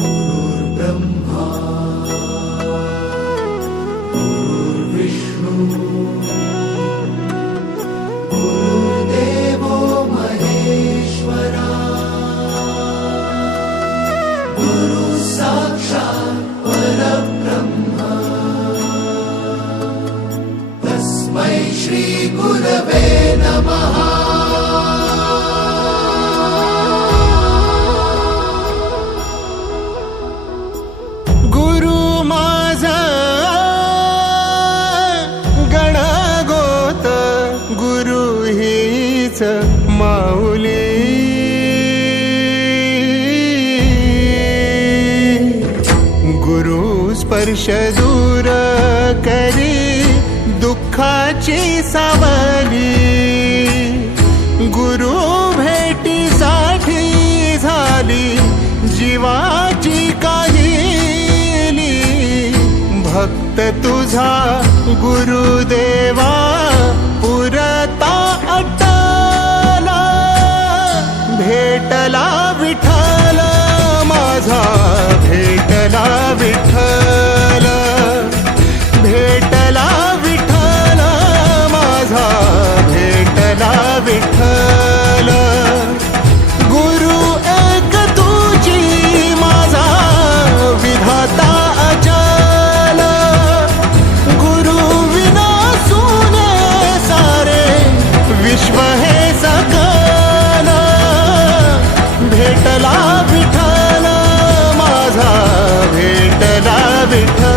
गुरुर्ब्रह्मा गुरुर्विष्णू गुरुर्देवो महेश्वरा गुरु साक्षात् परब्रह्म तस्मै श्री गुरवे नमः। माऊली गुरु स्पर्श दूर करी दुःखाची सावली गुरु भेटीसाठी झाली जीवाची काहिली भक्त तुझा गुरुदेवा पुरता भेटला विठ्ठल माझा भेटला विठ्ठल भेटला विठ्ठल माझा भेटला विठ्ठल गुरु एक तुझी माझा विधाता अचल गुरु विना सुने सारे विश्व हे सकल भेटला विठ्ठल माझा भेटला विठ्ठल